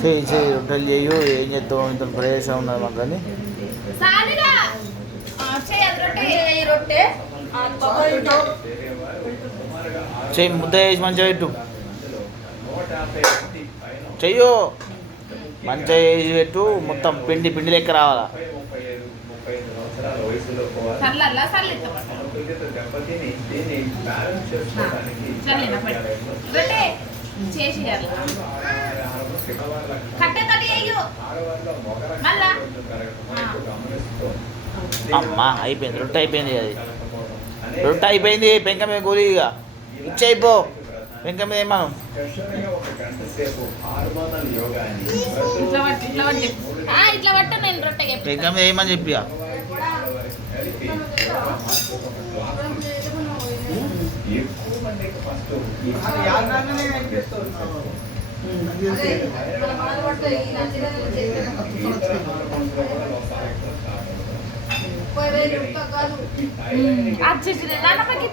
చేయి చేయి రొట్టెలు చేయు ఏం చేస్తావు ఇంత ప్రదేశం ఉన్నది మాకు కానీ సానిగా! చేయాలి రొట్టె. ఈ రొట్టె. ఆ, పకోడీ ఉంటావు. చేయి ముద్ద వేసి మంచిగా పెట్టు. చెయ్యు! మంచిగా వేసి పెట్టు. మొత్తం పిండి పిండి లెక్క రావాలా? చేసేయాలి. అమ్మా అయిపోయింది. రొట్టె అయిపోయింది అది. రొట్టె అయిపోయింది. పెంక మీద కూలి ఇక ఇచ్చేయిపో పెంక మీద మనం? ఇట్లా పట్టు ఇట్లా పట్టు. ఆ, ఇట్లా పట్టు నేను రొట్టె పెంక మీద చెప్పి ఇక. ఎక్కువ మందికి ఫస్ట్ నాన్నమ్మకి